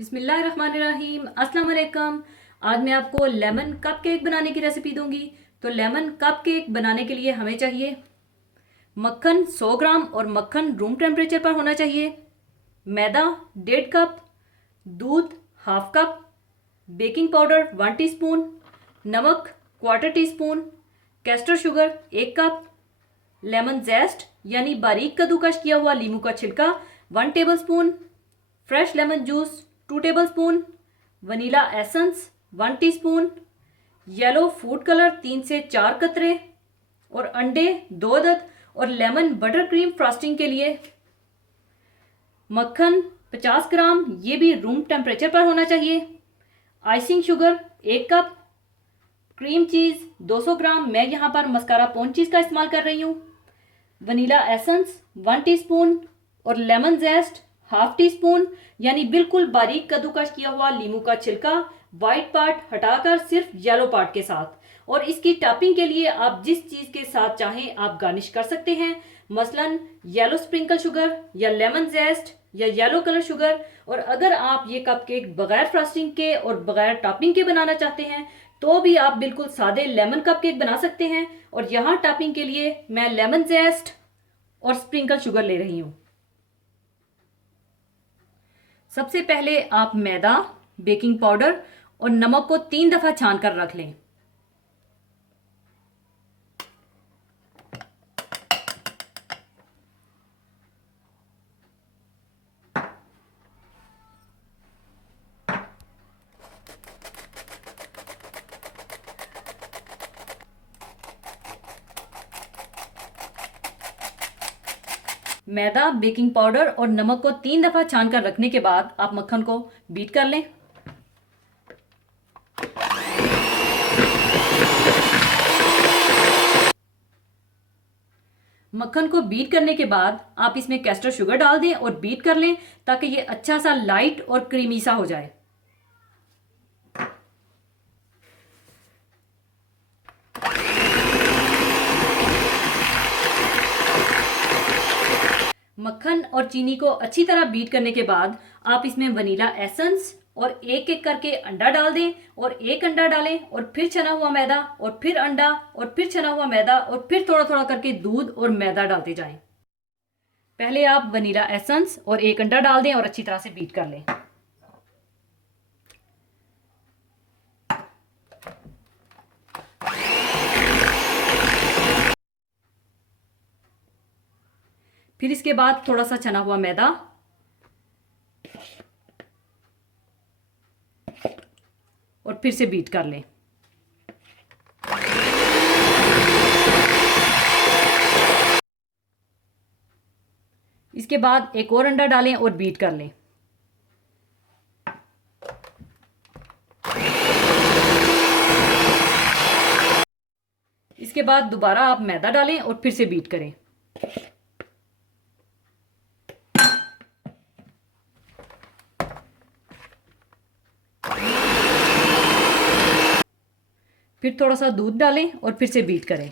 बिस्मिल्लाहिर्रहमानिर्रहीम, अस्सलाम वालेकुम। आज मैं आपको लेमन कप केक बनाने की रेसिपी दूंगी। तो लेमन कप केक बनाने के लिए हमें चाहिए मक्खन 100 ग्राम और मक्खन रूम टेम्परेचर पर होना चाहिए। मैदा 1.5 कप, दूध half cup, baking powder 1 teaspoon, नमक quarter teaspoon, caster sugar 1 cup, lemon zest यानी बारीक कद्दूकश किया हुआ लीमू का छिलका 1 tablespoon, fresh lemon juice 2 tablespoon, vanilla essence 1 teaspoon, yellow food colour 3 से 4 कतरे और अंडे 2 अदद और लेमन बटर क्रीम फ्रॉस्टिंग के लिए मक्खन 50 ग्राम, ये भी रूम टेम्परेचर पर होना चाहिए। Icing sugar 1 cup, cream cheese 200 ग्राम, मैं यहाँ पर मस्कारा पोन चीज़ का इस्तेमाल कर रही हूँ। वनीला एसेंस 1 टीस्पून और लेमन जेस्ट हाफ टी स्पून, यानी बिल्कुल बारीक कद्दूकश किया हुआ लीमू का छिलका, वाइट पार्ट हटाकर सिर्फ येलो पार्ट के साथ। और इसकी टॉपिंग के लिए आप जिस चीज़ के साथ चाहें आप गार्निश कर सकते हैं, मसलन येलो स्प्रिंकल शुगर या लेमन जेस्ट या येलो कलर शुगर। और अगर आप ये कपकेक बगैर फ्रॉस्टिंग के और बगैर टॉपिंग के बनाना चाहते हैं तो भी आप बिल्कुल सादे लेमन कपकेक बना सकते हैं। और यहाँ टॉपिंग के लिए मैं लेमन जेस्ट और स्प्रिंकल शुगर ले रही हूँ। सबसे पहले आप मैदा, बेकिंग पाउडर और नमक को 3 दफ़ा छान कर रख लें। मैदा, बेकिंग पाउडर और नमक को 3 दफ़ा छान कर रखने के बाद आप मक्खन को बीट कर लें। मक्खन को बीट करने के बाद आप इसमें कैस्टर शुगर डाल दें और बीट कर लें ताकि ये अच्छा सा लाइट और क्रीमी सा हो जाए। मक्खन और चीनी को अच्छी तरह बीट करने के बाद आप इसमें वनीला एसेंस और एक एक करके अंडा डाल दें और एक अंडा डालें और फिर छना हुआ मैदा और फिर अंडा और फिर छना हुआ मैदा और फिर थोड़ा थोड़ा करके दूध और मैदा डालते जाएं। पहले आप वनीला एसेंस और एक अंडा डाल दें और अच्छी तरह से बीट कर लें। फिर इसके बाद थोड़ा सा छना हुआ मैदा और फिर से बीट कर लें। इसके बाद एक और अंडा डालें और बीट कर लें। इसके बाद दोबारा आप मैदा डालें और फिर से बीट करें। फिर थोड़ा सा दूध डालें और फिर से बीट करें।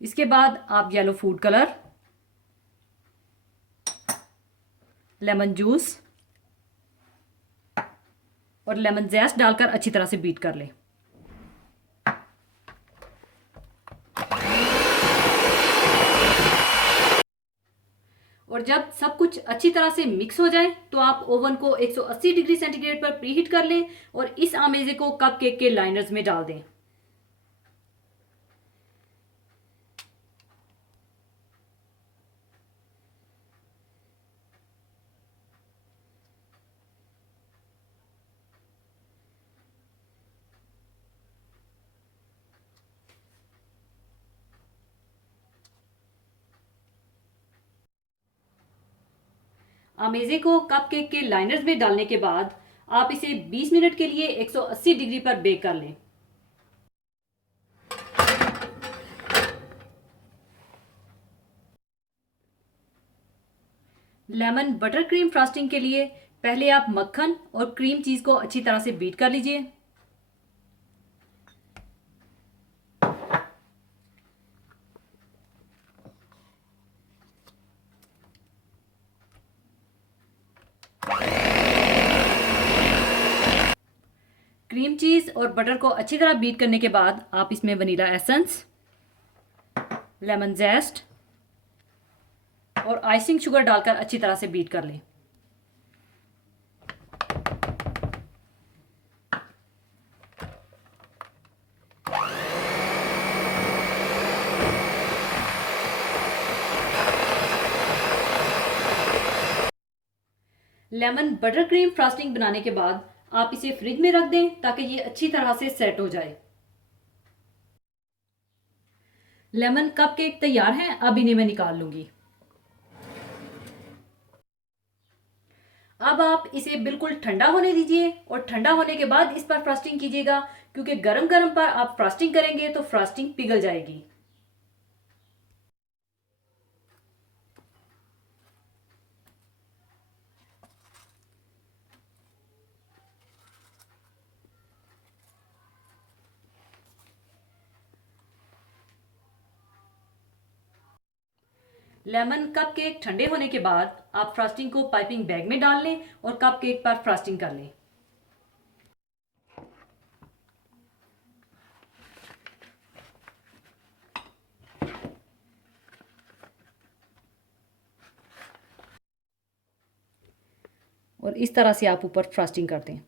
इसके बाद आप yellow food colour, lemon juice और लेमन जेस्ट डालकर अच्छी तरह से बीट कर लें। और जब सब कुछ अच्छी तरह से मिक्स हो जाए तो आप ओवन को 180 डिग्री सेंटीग्रेड पर प्रीहीट कर लें और इस आमेजे को कपकेक के लाइनर्स में डाल दें। अमेजे को कपकेक के लाइनर्स में डालने के बाद आप इसे 20 मिनट के लिए 180 डिग्री पर बेक कर लें। लेमन बटर क्रीम फ्रॉस्टिंग के लिए पहले आप मक्खन और क्रीम चीज़ को अच्छी तरह से बीट कर लीजिए। क्रीम चीज़ और बटर को अच्छी तरह बीट करने के बाद आप इसमें वनीला एसेंस, लेमन जेस्ट और आइसिंग शुगर डालकर अच्छी तरह से बीट कर लें। लेमन बटर क्रीम फ्रॉस्टिंग बनाने के बाद आप इसे फ्रिज में रख दें ताकि ये अच्छी तरह से सेट हो जाए। लेमन कपकेक तैयार हैं, अब इन्हें मैं निकाल लूंगी। अब आप इसे बिल्कुल ठंडा होने दीजिए और ठंडा होने के बाद इस पर फ्रॉस्टिंग कीजिएगा, क्योंकि गरम गरम पर आप फ्रॉस्टिंग करेंगे तो फ्रॉस्टिंग पिघल जाएगी। लेमन कपकेक ठंडे होने के बाद आप फ्रॉस्टिंग को पाइपिंग बैग में डाल लें और कपकेक पर फ्रॉस्टिंग कर लें। और इस तरह से आप ऊपर फ्रॉस्टिंग कर दें।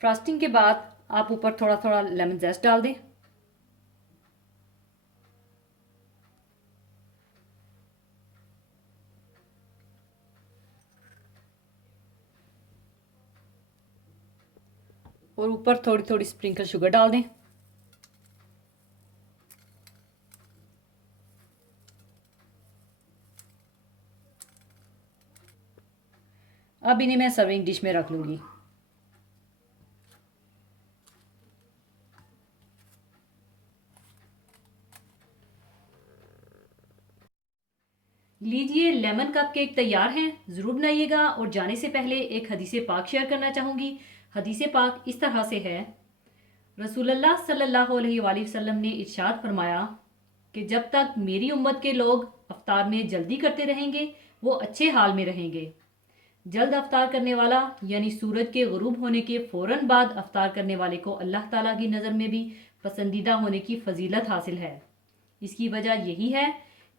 फ्रॉस्टिंग के बाद आप ऊपर थोड़ा थोड़ा लेमन जेस्ट डाल दें। और ऊपर थोड़ी थोड़ी स्प्रिंकल शुगर डाल दें। अब इन्हें मैं सर्विंग डिश में रख लूंगी। लीजिए, लेमन कप केक तैयार हैं। ज़रूर बनाइएगा। और जाने से पहले एक हदीसे पाक शेयर करना चाहूँगी। हदीसे पाक इस तरह से है, रसूलुल्लाह सल्लल्लाहु अलैहि वसल्लम ने इरशाद फरमाया कि जब तक मेरी उम्मत के लोग अफ्तार में जल्दी करते रहेंगे वो अच्छे हाल में रहेंगे। जल्द अफ्तार करने वाला यानी सूरज के गुरूब होने के फ़ौरन बाद अफ्तार करने वाले को अल्लाह ताला की नज़र में भी पसंदीदा होने की फजीलत हासिल है। इसकी वजह यही है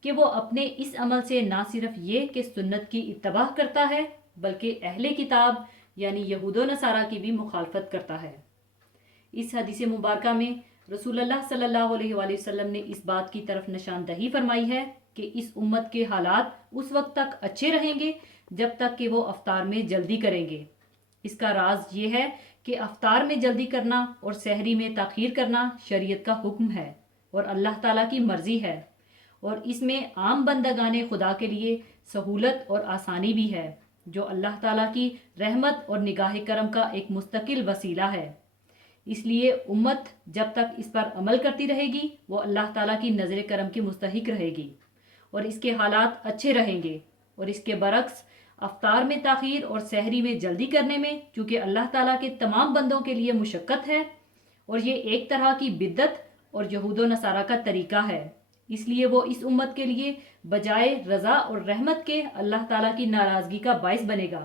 कि वो अपने इस अमल से ना सिर्फ ये कि सुन्नत की इत्तबा करता है, बल्कि अहले किताब यानी यहूद नसारा की भी मुखालफत करता है। इस हदीस मुबारक में रसूलुल्लाह सल्लल्लाहु अलैहि वसल्लम ने इस बात की तरफ निशानदही फरमाई है कि इस उम्मत के हालात उस वक्त तक अच्छे रहेंगे जब तक कि वो अफ्तार में जल्दी करेंगे। इसका राज ये है कि अफ्तार में जल्दी करना और सहरी में ताखीर करना शरीयत का हुक्म है और अल्लाह ताला की मर्जी है, और इसमें आम बंदगाने खुदा के लिए सहूलत और आसानी भी है, जो अल्लाह ताला की रहमत और निगाह करम का एक मुस्तकिल वसीला है। इसलिए उम्मत जब तक इस पर अमल करती रहेगी वो अल्लाह ताला की नज़र करम की मुस्तहिक रहेगी और इसके हालात अच्छे रहेंगे। और इसके बरक्स अफ्तार में ताखीर और सहरी में जल्दी करने में चूँकि अल्लाह ताला के तमाम बंदों के लिए मुशक्क़त है और ये एक तरह की बिद्दत और यहूद नसारा का तरीका है, इसलिए वो इस उम्मत के लिए बजाय रज़ा और रहमत के अल्लाह ताला की नाराज़गी का बाइस बनेगा।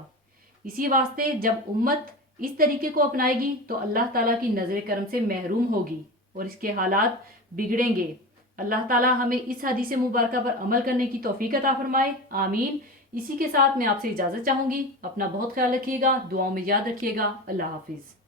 इसी वास्ते जब उम्मत इस तरीके को अपनाएगी तो अल्लाह ताला की नज़र करम से महरूम होगी और इसके हालात बिगड़ेंगे। अल्लाह ताला हमें इस हदीस मुबारक पर अमल करने की तौफीक अता फरमाए, आमीन। इसी के साथ मैं आपसे इजाज़त चाहूँगी। अपना बहुत ख्याल रखिएगा, दुआओं में याद रखिएगा। अल्लाह हाफिज़।